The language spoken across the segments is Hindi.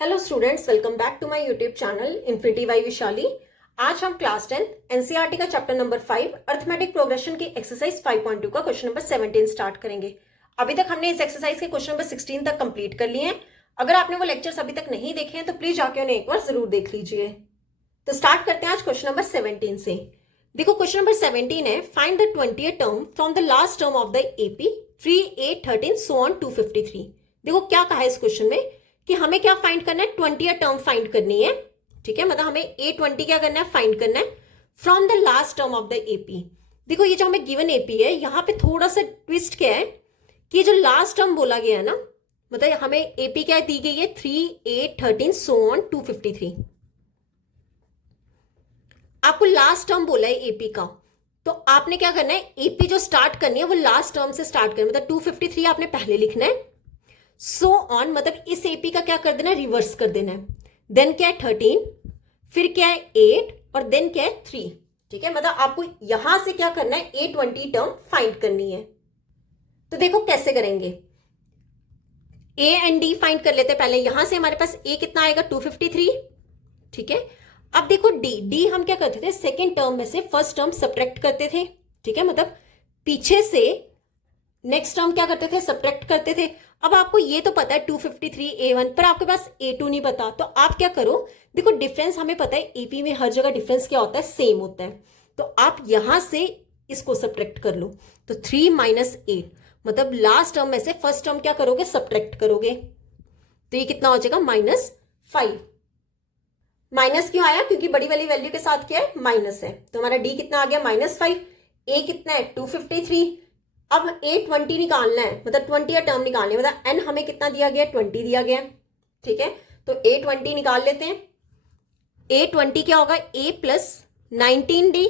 Hello students, welcome back to my YouTube channel infinity by Vishali. आज हम क्लास 10 एनसीईआरटी का चैप्टर नंबर 5 अर्थमेटिक प्रोग्रेशन की एक्सरसाइज 5.2 का क्वेश्चन नंबर 17 स्टार्ट करेंगे। अभी तक हमने इस एक्सरसाइज के क्वेश्चन नंबर 16 तक कंप्लीट कर लिए हैं। अगर आपने वो लेक्चर्स अभी तक नहीं देखे हैं तो प्लीज जाके उन्हें एक बार जरूर देख लीजिए। तो स्टार्ट करते हैं आज क्वेश्चन नंबर 17 से। देखो क्वेश्चन नंबर 17 है, find the 20th term from the last term of the AP 3, 8, 13 so on 253। देखो क्या कहा है इस क्वेश्चन में कि हमें क्या फाइंड करना है, 20th टर्म फाइंड करनी है। ठीक है, मतलब हमें A20 क्या करना है, फाइंड करना है from the last term of the AP. देखो ये जो हमें गिवन एपी है, यहाँ पे थोड़ा सा ट्विस्ट क्या है कि जो लास्ट टर्म बोला गया है ना, मतलब हमें एपी क्या दी गई है 3, 8, 13 सो ऑन 253। आपको लास्ट टर्म बोला है एपी का, तो आपने क्या करना है, एपी जो स्टार्ट करनी है वो लास्ट टर्म से स्टार्ट करना है। मतलब 253 आपने पहले लिखना है, सो ऑन मतलब इस एपी का क्या कर देना है, रिवर्स कर देना है। देन क्या है 13, फिर क्या है 8 और देन क्या है 3। ठीक है, मतलब आपको यहां से क्या करना है, A20 टर्म फाइंड करनी है। तो देखो कैसे करेंगे, ए एंड डी फाइंड कर लेते हैं पहले। यहां से हमारे पास ए कितना आएगा 253। ठीक है, अब देखो डी हम क्या करते थे, सेकेंड टर्म में से फर्स्ट टर्म सब्ट्रैक्ट करते थे। ठीक है, मतलब पीछे से नेक्स्ट टर्म क्या करते थे, सब्ट्रैक्ट करते थे। अब आपको ये तो पता है 253 A1, पर आपके पास A2 नहीं पता, तो आप क्या करो, देखो डिफरेंस हमें पता है एपी में हर जगह डिफरेंस क्या होता है, सेम होता है। तो आप यहां से इसको सब्ट्रैक्ट कर लो। तो 3 - 8 मतलब लास्ट टर्म में से फर्स्ट टर्म क्या करोगे, सब्ट्रैक्ट करोगे। तो ये कितना हो जाएगा -5। माइनस क्यों आया, क्योंकि बड़ी वाली वैल्यू के साथ क्या है, माइनस है। तो हमारा डी कितना आ गया -5। ए कितना है 253। अब A20 निकालना है, मतलब 20 टर्म निकालनी है, मतलब n हमें कितना दिया गया, 20 दिया गया। ठीक है, तो A20 निकाल लेते हैं। A20 क्या होगा, A प्लस 19D।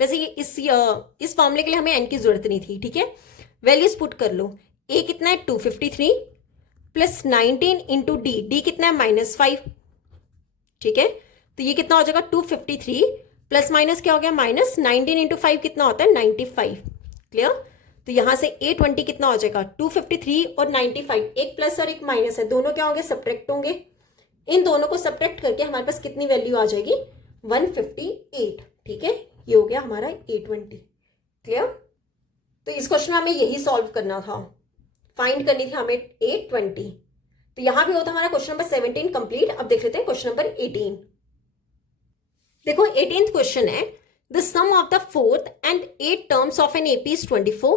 वैसे इस फॉर्मूले के लिए हमें n की जरूरत नहीं थी। ठीक है, वैल्यूज पुट कर लो। A कितना है 253 प्लस 19 इंटू डी कितना है -5। ठीक है, तो ये कितना हो जाएगा 253 प्लस माइनस क्या हो गया, -19 इंटू 5 कितना होता है 95। क्लियर, तो यहां से A20 कितना हो जाएगा 253 और 95, एक प्लस और एक माइनस है, दोनों क्या होंगे, सब्ट्रैक्ट होंगे। इन दोनों को सब्ट्रैक्ट करके हमारे पास कितनी वैल्यू आ जाएगी, 158। ठीक है, ये हो गया हमारा A20। क्लियर, तो इस क्वेश्चन में हमें यही सॉल्व करना था, फाइंड करनी थी हमें A20। तो यहां भी होता हमारा क्वेश्चन नंबर 17 कंप्लीट। अब देख लेते हैं क्वेश्चन नंबर 18। देखो 18th क्वेश्चन है, the sum of the 4th and 8th terms of an AP is 24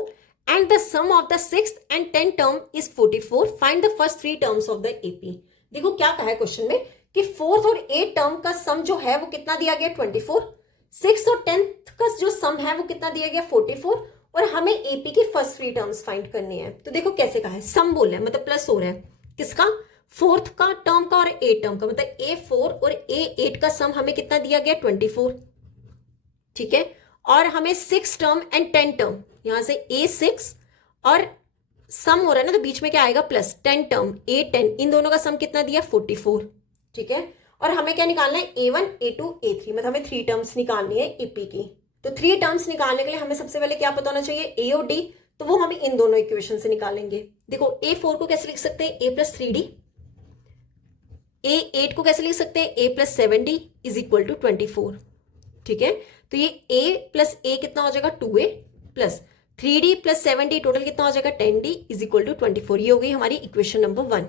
and the sum of the 6th and 10th term is 44. Find the first 3 terms of the AP. देखो क्या कहा है क्वेश्चन में कि 4th और 8th टर्म का सम जो है वो कितना दिया गया 24, 6th और 10th का जो सम है वो कितना दिया गया 44, और हमें एपी की फर्स्ट 3 टर्म्स फाइंड करनी है। तो देखो कैसे कहा है, सम बोल रहा है मतलब प्लस हो रहा है, किसका, 4th का टर्म का और 8th टर्म का, मतलब A4 और A8 का सम हमें कितना दिया गया 24। ठीक है, और हमें 6 टर्म एंड 10 टर्म, यहां से A6 और सम हो रहा है ना, तो बीच में क्या आएगा प्लस 10 टर्म A10, इन दोनों का सम कितना दिया 44। ठीक है, और हमें क्या निकालना है A1, A2, A3, मतलब हमें 3 टर्म्स निकालनी है एपी की। तो 3 टर्म्स निकालने के लिए हमें सबसे पहले क्या पता होना चाहिए, A और D, तो वो हम इन दोनों इक्वेशन से निकालेंगे। देखो A4 को कैसे लिख सकते हैं, A प्लस 3D। A8 को कैसे लिख सकते हैं, A plus 7D is equal to 24। ठीक है, तो ये A प्लस A कितना हो जाएगा 2A plus 3D plus 7D total कितना हो जाएगा 10D इज इक्वल टू 24। ये हो गई हमारी इक्वेशन नंबर 1।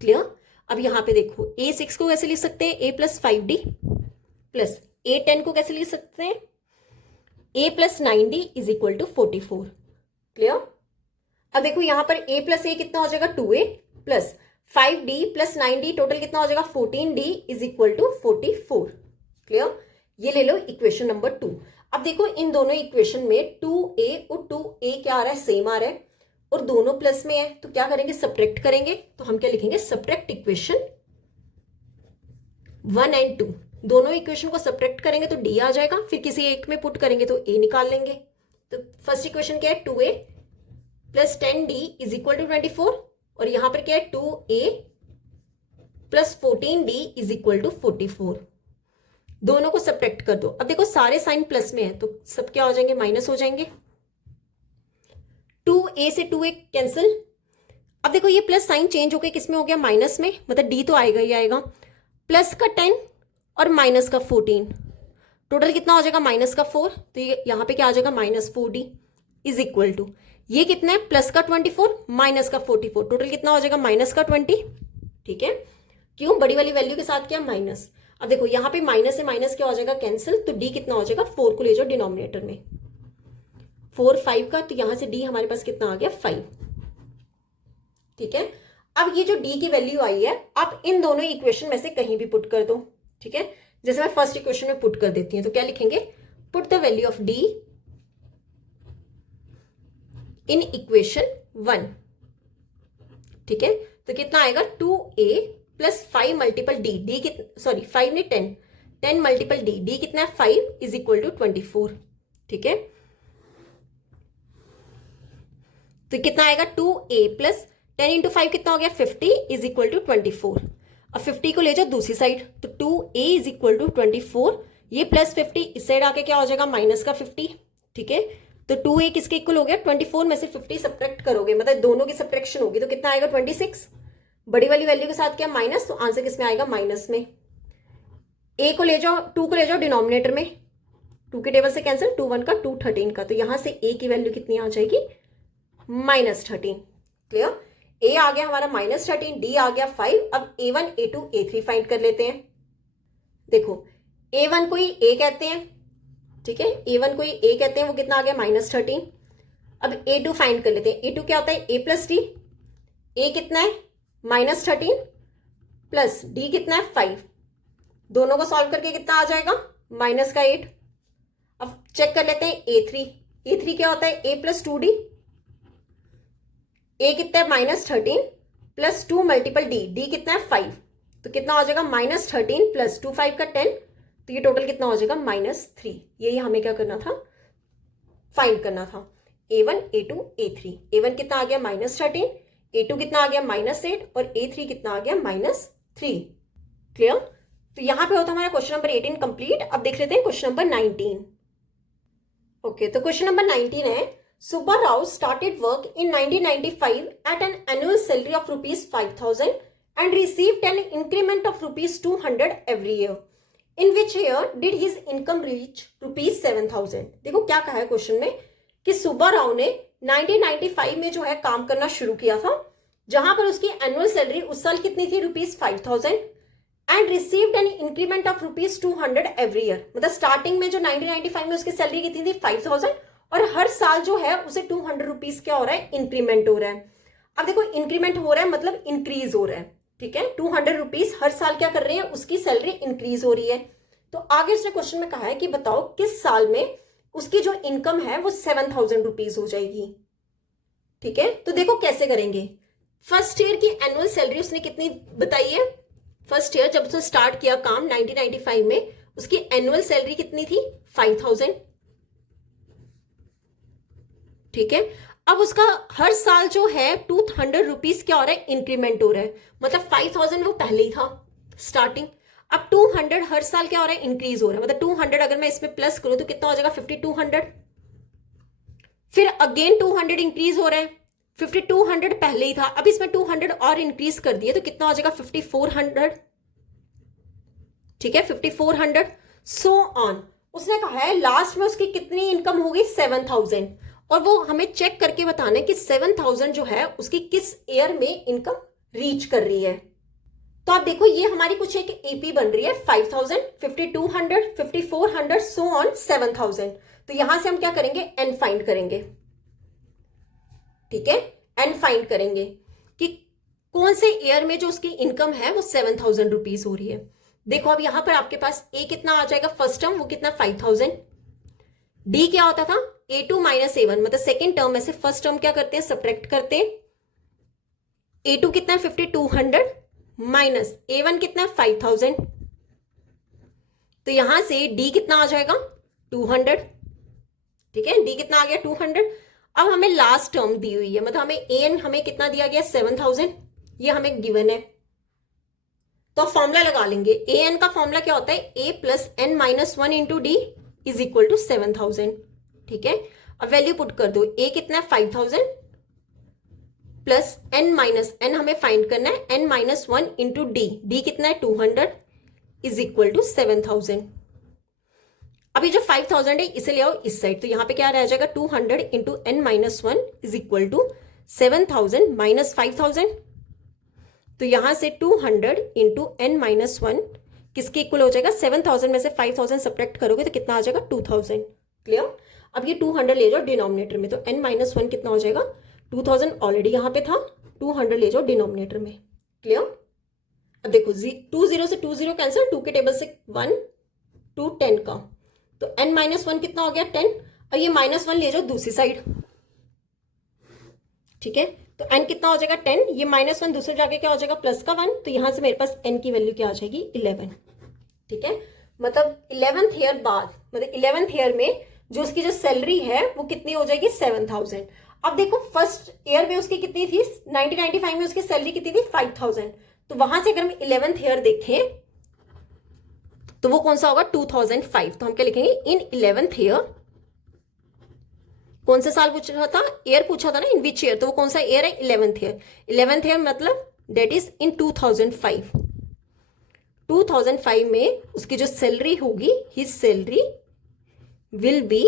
क्लियर, अब यहां पे देखो A6 को कैसे लिख सकते हैं, A plus 5D plus A10 को कैसे लिख सकते हैं, A plus 9D is equal to 44। क्लियर, अब देखो यहां पर A प्लस A कितना हो जाएगा 2A plus 5D plus 9D total कितना हो जाएगा 14D is equal to 44। Clear, ये ले लो इक्वेशन नंबर 2। अब देखो इन दोनों इक्वेशन में 2A और 2A क्या आ रहा है, सेम आ रहा है, और दोनों प्लस में है, तो क्या करेंगे, सब्ट्रैक्ट करेंगे। तो हम क्या लिखेंगे, सब्ट्रैक्ट इक्वेशन 1 एंड 2, दोनों इक्वेशन को सब्ट्रैक्ट करेंगे तो D आ जाएगा, फिर किसी एक में पुट करेंगे तो A निकाल लेंगे। तो फर्स्ट इक्वेशन क्या है 2A plus 10D is equal to 24, और यहां पर क्या है 2A plus 14D is equal to 44। दोनों को सब्ट्रैक्ट कर दो। अब देखो सारे साइन प्लस में है तो सब क्या हो जाएंगे, माइनस हो जाएंगे। 2A से 2A कैंसिल। अब अब देखो ये प्लस साइन चेंज होकर किस में हो गया, माइनस में, मतलब डी तो आएगा ही आएगा। प्लस का 10 और माइनस का 14, टोटल कितना हो जाएगा, माइनस का 4, तो ये यहाँ पे क्या आ जाएगा, -4d इज इक्वल टू, ये कितना है, प्लस का 24 माइनस का 44, टोटल कितना हो जाएगा, माइनस का 20। ठीक है, क्यों, बड़ी वाली वैल्यू के साथ क्या, माइनस। अब देखो यहाँ पे माइनस से माइनस क्या हो जाएगा, कैंसिल, तो डी कितना हो जाएगा, 4 को ले जाओ डिनोमिनेटर में, 4 5 का, तो यहां से डी हमारे पास कितना आ गया, 5। ठीक है, अब ये जो डी की वैल्यू आई है, आप इन दोनों इक्वेशन में से कहीं भी पुट कर दो। ठीक है, जैसे मैं फर्स्ट इक्वेशन में पुट कर देती हूँ, तो क्या लिखेंगे, put the value of D in equation 1। ठीक है, तो कितना आएगा, 2a plus 5 multiple D, D sorry 5 नहीं 10, 10 मल्टीपल डी, डी कितना है 5 इज इक्वल टू 24। ठीक है, तो कितना आएगा, 2a प्लस 10 इंटू 5 कितना हो गया, 50 इज इक्वल टू 24। अब 50 को ले जाओ दूसरी साइड, तो 2a इज इक्वल टू 24, ये प्लस 50 इस साइड आके क्या हो जाएगा, माइनस का 50। ठीक है, तो 2a किसके इक्वल हो गया, 24 में से 50 सब्ट्रैक्ट करोगे, मतलब दोनों की सब्ट्रैक्शन होगी, तो कितना आएगा, 26। बड़ी वाली वैल्यू के साथ क्या, माइनस, तो आंसर किसमें आएगा, माइनस में। a को ले जाओ, 2 को ले जाओ डिनोमिनेटर में, 2 के टेबल से कैंसिल, 2 1 का 2 13 का, तो यहां से a की वैल्यू कितनी आ जाएगी, -13। क्लियर, a आ गया हमारा -13, d आ गया 5। अब a1 a2 a3 फाइंड कर लेते हैं। देखो a1 को ही a कहते हैं, ठीक है, a1 को ही a कहते हैं, वो कितना आ गया, -13। अब a2 फाइंड कर लेते हैं, a2 क्या होता है, a प्लस डी, a कितना है, -13 प्लस d कितना है, 5, दोनों को सॉल्व करके कितना आ जाएगा, -8। अब चेक कर लेते हैं a3, a3 क्या होता है, a प्लस 2d, a कितना है, -13 प्लस 2 मल्टीपल d, d कितना है 5, तो कितना हो जाएगा, -13 प्लस 2 5 का 10, तो ये टोटल कितना हो जाएगा, -3। यही हमें क्या करना था, फाइंड करना था। a1 a2 a3, a1 कितना आ गया, -13, a2 कितना आ गया, -8, और a3 कितना आ गया, -3। क्लियर, तो यहां पे होता हमारा क्वेश्चन नंबर 18 कंप्लीट। अब देख लेते हैं क्वेश्चन नंबर 19। ओके, तो क्वेश्चन नंबर 19 है, Subba Rao started work in 1995 at an annual salary of ₹5,000 and received an increment of ₹200 every year. In which year did his income reach ₹7,000? देखो क्या कहा है क्वेश्चन में कि सुब्बा राव ने 1995 में जो है काम करना शुरू किया था, जहां पर उसकी एनुअल सैलरी उस साल कितनी थी, ₹5,000 and received an increment of ₹200 every year. मतलब स्टार्टिंग में जो 1995 में उसकी सैलरी कितनी थी, 5,000, और हर साल जो है उसे 200 रुपीज क्या हो रहा है, इंक्रीमेंट हो रहा है। अब देखो इंक्रीमेंट हो रहा है मतलब इंक्रीज हो रहा है। ठीक है, 200 रुपीज हर साल क्या कर रहे हैं, उसकी सैलरी इंक्रीज हो रही है। तो आगे उसने क्वेश्चन में कहा है कि बताओ किस साल में उसकी जो इनकम है वो 7,000 रुपीज हो जाएगी। ठीक है, तो देखो कैसे करेंगे। फर्स्ट ईयर की एनुअल सैलरी उसने कितनी बताई है, फर्स्ट ईयर जब उसने स्टार्ट किया काम 1995 में, उसकी एनुअल सैलरी कितनी थी, 5,000। ठीक है, अब उसका हर साल जो है 200 रुपीज क्या हो रहा है, इंक्रीमेंट हो रहा है। मतलब 5,000 वो पहले ही था स्टार्टिंग, अब 200 हर साल क्या हो रहा है, इंक्रीज हो रहा है। मतलब 200 अगर मैं इसमें प्लस करूं तो कितना हो जाएगा, 5,200। फिर अगेन 200 इंक्रीज हो रहा है, 5,200 पहले ही था, अब इसमें 200 और इंक्रीज कर दिए तो कितना हो जाएगा, 5,400। ठीक है, 5,400 सो ऑन। उसने कहा है लास्ट में उसकी कितनी इनकम होगी, 7,000, और वो हमें चेक करके बताना है कि 7,000 जो है उसकी किस ईयर में इनकम रीच कर रही है। तो आप देखो ये हमारी कुछ एक एपी बन रही है, 5,000, 5,200, 5,400 सो ऑन 7,000। तो यहां से हम क्या करेंगे, एन फाइंड करेंगे। ठीक है, एन फाइंड करेंगे कि कौन से ईयर में जो उसकी इनकम है वो 7,000 रुपीज हो रही है। देखो अब यहां पर आपके पास ए कितना आ जाएगा, फर्स्ट टर्म वो कितना, 5,000। डी क्या होता था, A2 माइनस A1, मतलब सेकेंड टर्म में से फर्स्ट टर्म क्या करते हैं, सब्ट्रैक्ट करते हैं। A2 कितना है, 5,200 माइनस A1 कितना है, 5,000। तो यहां से D कितना आ जाएगा, 200। ठीक है, D कितना आ गया, 200। अब हमें लास्ट टर्म दी हुई है, मतलब हमें AN हमें कितना दिया गया, 7,000, ये हमें गिवन है। तो फॉर्मूला लगा लेंगे। AN का फॉर्मूला क्या होता है, A plus N minus 1 into D is equal to 7,000। ठीक है, अब वैल्यू पुट कर दो, A कितना है, 5,000 प्लस n माइनस n हमें फाइंड करना है, n minus 1 into D, D कितना है 200 इज इक्वल टू 7000। अब ये जो 5000 है इसे ले आओ इस साइड, तो यहां पे क्या रह जाएगा 200 into n minus 1 is equal to 7000 minus 5000। तो यहां से 200 इंटू n माइनस 1 किसके इक्वल हो जाएगा, 7000 में से 5000 सब्ट्रैक्ट करोगे तो कितना आ जाएगा 2000। क्लियर। अब ये 200 ले जाओ डिनोमिनेटर में, तो n माइनस 1 कितना हो जाएगा 2000 ऑलरेडी यहां पे था, 200 ले जाओ डिनोमिनेटर में। क्लियर। अब देखो 20 से 20 कैंसिल, 2 के टेबल से 1 टू 10 का, तो n माइनस 1 कितना हो गया 10, और ये माइनस 1 ले जाओ दूसरी साइड। ठीक है, तो n कितना हो जाएगा 10, ये माइनस 1 दूसरे जाके क्या हो जाएगा प्लस का 1, तो यहां से मेरे पास n की वैल्यू क्या आ जाएगी 11। ठीक है, मतलब 11th ईयर बाद, मतलब 11th ईयर में जो उसकी जो सैलरी है वो कितनी हो जाएगी 7000। अब देखो फर्स्ट ईयर में उसकी कितनी थी, 1995 में उसकी सैलरी कितनी थी 5000, तो वहां से अगर हम 11th ईयर देखें तो वो कौन सा होगा 2005। तो हम क्या लिखेंगे इन 11th ईयर, कौन सा साल पूछा था, ईयर पूछा था ना, इन विच ईयर, तो वो कौन सा ईयर है 11th ईयर। 11th ईयर मतलब डेट इज इन 2005। 2005 में उसकी जो सैलरी होगी, हिज सैलरी विल बी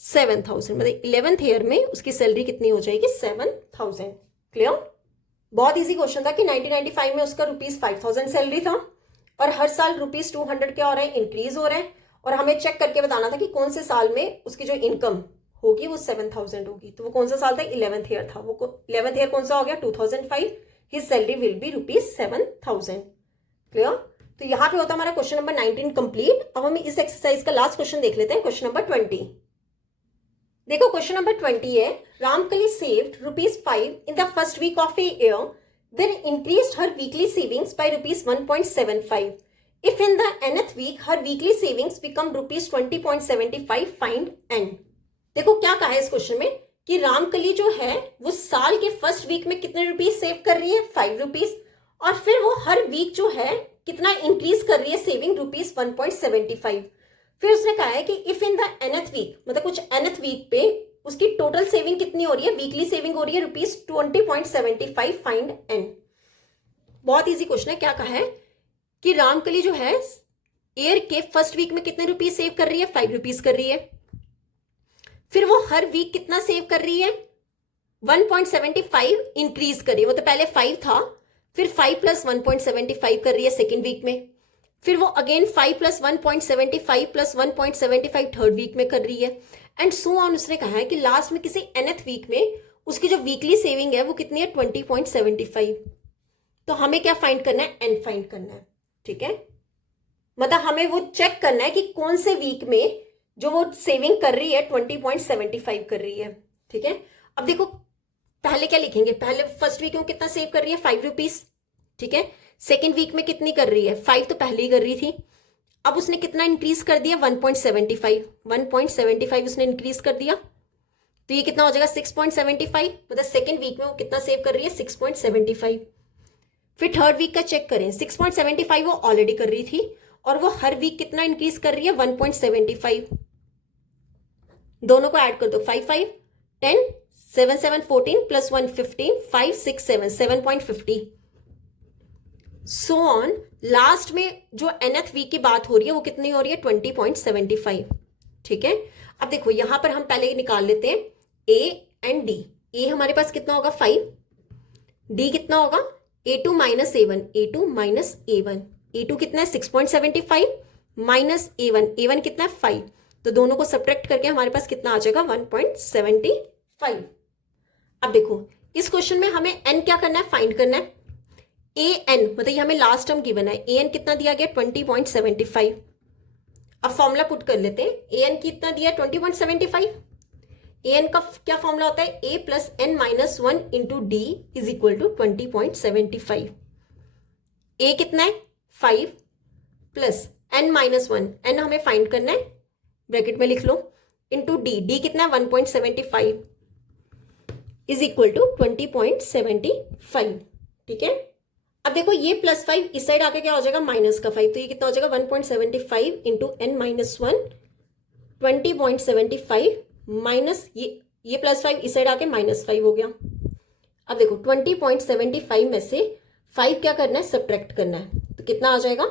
₹7000, मतलब 11th ईयर में उसकी सैलरी कितनी हो जाएगी 7000। क्लियर। बहुत इजी क्वेश्चन था कि 1995 में उसका ₹5000 सैलरी था और हर साल ₹200 क्या हो रहा है इंक्रीज हो रहा है, और हमें चेक करके बताना था कि कौन से साल में उसकी जो इनकम होगी वो 7000 होगी। तो वो कौन सा साल था 11th ईयर था, वो 11th ईयर कौन सा हो गया 2005। His salary will be ₹7000। Clear. तो यहां पे होता हमारा क्वेश्चन नंबर 19 कंप्लीट। अब हम इस एक्सरसाइज का लास्ट क्वेश्चन देख लेते हैं, क्वेश्चन नंबर 20। देखो क्वेश्चन नंबर 20 है, Ramkali saved ₹5 in the first week of a year, then increased her weekly savings by ₹1.75. If in the nth week her weekly savings become ₹20.75, find n। देखो क्या कहा है इस क्वेश्चन में कि रामकली जो है वो साल के फर्स्ट वीक में कितने रुपीस सेव कर रही है ₹5, और फिर वो हर वीक जो है कितना इंक्रीज कर रही है सेविंग ₹1.75। फिर उसने कहा है कि if in the nth week, मतलब कुछ nth वीक पे उसकी टोटल सेविंग कितनी हो रही है, वीकली सेविंग हो रही है ₹20.75, फाइंड n। बहुत इजी क्वेश्चन है। क्या कहा है कि रामकली जो है ईयर के फर्स्ट वीक में कितने रुपीस सेव कर रही है ₹5 कर रही है, फिर वो हर वीक कितना सेव कर रही है 1.75 इंक्रीज कर रही है, वो तो पहले 5 था, फिर 5 + 1.75 कर रही है सेकेंड वीक में, फिर वो अगेन 5 + 1.75 + 1.75 थर्ड वीक में कर रही है, एंड सो ऑन। उसने कहा है कि लास्ट में किसी nth वीक में उसकी जो वीकली सेविंग है वो कितनी है 20.75। तो हमें क्या फाइंड करना है n फाइंड करना है। ठीक है, मतलब हमें वो चेक करना है कि कौन से वीक में जो वो सेविंग कर रही है 20.75 कर रही है। ठीक है, अब देखो पहले क्या लिखेंगे, पहले फर्स्ट वीक में कितना सेव कर रही है ₹5। ठीक है, सेकेंड वीक में कितनी कर रही है 5 तो पहले ही कर रही थी, अब उसने कितना इंक्रीज कर दिया 1.75 उसने इंक्रीज कर दिया, तो ये कितना हो जाएगा 6.75, मतलब सेकेंड वीक में वो कितना सेव कर रही है 6.75। फिर थर्ड वीक का चेक करें, 6.75 वो ऑलरेडी कर रही थी और वो हर वीक कितना इंक्रीज कर रही है 1.75। दोनों को ऐड कर दो, 5 5 10 7 7 14 + 1 15 5 6 7 7.50 सो ऑन। लास्ट में जो nth वीक की बात हो रही है वो कितनी हो रही है 20.75। ठीक है, अब देखो यहां पर हम पहले निकाल लेते हैं a एंड d। a हमारे पास कितना होगा 5, d कितना होगा a2 - a1, a2 - a1, a2 कितना है 6.75 माइनस a1 कितना है 5, तो दोनों को सब्ट्रैक्ट करके हमारे पास कितना आ जाएगा 1.75। अब देखो इस क्वेश्चन में हमें n क्या करना है फाइंड करना है। an मतलब ये हमें लास्ट टर्म गिवन है, an कितना दिया गया 20.75। अब फॉर्मूला पुट कर लेते हैं, an कितना दिया 20.75, an का क्या फॉर्मूला होता है a + n - 1 × d = 20.75। a कितना है 5 + n - 1, n हमें फाइंड करना है, ब्रैकेट में लिख लो, इंटू d कितना है 1.75 = 20.75। ठीक है, अब देखो ये +5 इस साइड आके क्या हो जाएगा -5, तो ये कितना हो जाएगा 1.75 × n - 1 20.75 माइनस ये +5 इस साइड आके -5 हो गया। अब देखो 20.75 में से 5 क्या करना है, सब्ट्रैक्ट करना है, तो कितना आ जाएगा,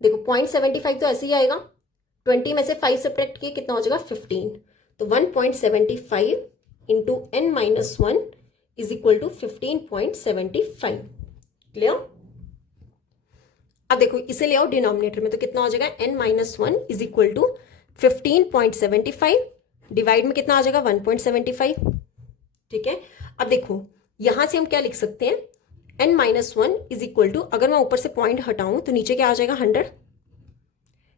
देखो 0.75 तो ऐसे ही आएगा, 20 में से 5 सब्ट्रैक्ट किए कितना हो जाएगा 15, तो 1.75 into n-1 is equal to 15.75। Clear. अब देखो इसे ले आओ डिनोमिनेटर में, तो कितना हो जाएगा n-1 is equal to 15.75, divide में कितना आ जाएगा 1.75। ठीक है, अब देखो यहां से हम क्या लिख सकते हैं, n-1 इज इक्वल टू, अगर मैं ऊपर से पॉइंट हटाऊं तो नीचे क्या आ जाएगा 100।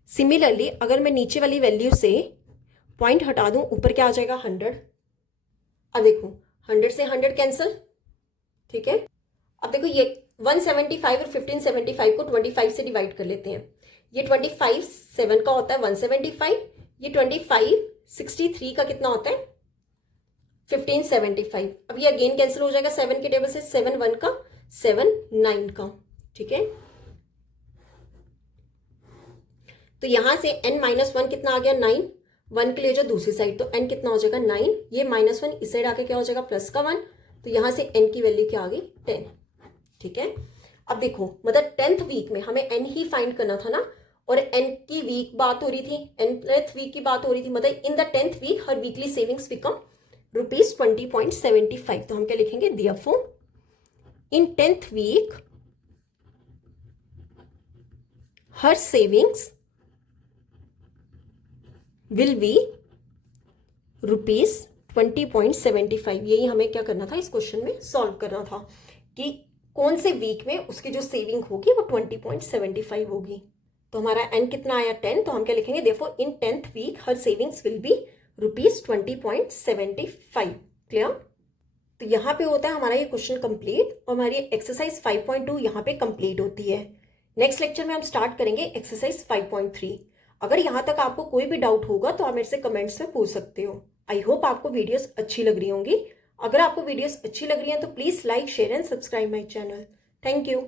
सिमिलरली अगर मैं नीचे वाली वैल्यू से पॉइंट हटा दूं, ऊपर क्या आ जाएगा 100। अब देखो 100 से 100 कैंसिल। ठीक है, अब देखो ये 175 और 1575 को 25 से डिवाइड कर लेते हैं, ये 25 7 का होता है 175, ये 25 63 का कितना होता है 1575। अब ये अगेन कैंसिल हो जाएगा 7 के टेबल से, 7 1 का 7 9 का। ठीक है, तो यहां से n-1 कितना आ गया 9, 1 के लिए जो दूसरी साइड, तो n कितना हो जाएगा 9, ये -1 इस साइड आके क्या हो जाएगा प्लस का 1, तो यहां से n की वैल्यू क्या आ गई 10। ठीक है, अब देखो मतलब 10th वीक में हमें n ही फाइंड करना था ना, और n की वीक बात हो रही थी, nth वीक की बात हो रही थी, मतलब in the 10th week her weekly savings become ₹20.75। तो हम क्या लिखेंगे, therefore in 10th week her savings will be ₹20.75। यही हमें क्या करना था, इस क्वेश्चन में सॉल्व करना था कि कौन से वीक में उसकी जो सेविंग होगी वो 20.75 होगी। तो हमारा n कितना आया 10, तो हम क्या लिखेंगे, therefore in 10th week her savings will be ₹20.75। Clear. तो यहाँ पे होता है हमारा ये क्वेश्चन कंप्लीट, और हमारी एक्सरसाइज 5.2 यहाँ पे कंप्लीट होती है। नेक्स्ट लेक्चर में हम स्टार्ट करेंगे एक्सरसाइज 5.3। अगर यहाँ तक आपको कोई भी डाउट होगा तो आप मेरे से कमेंट्स में पूछ सकते हो। आई होप आपको वीडियोस अच्छी लग रही होंगी। अगर आपको वीडियोस अच्छी लग रही हैं तो please like share and subscribe my channel. Thank you.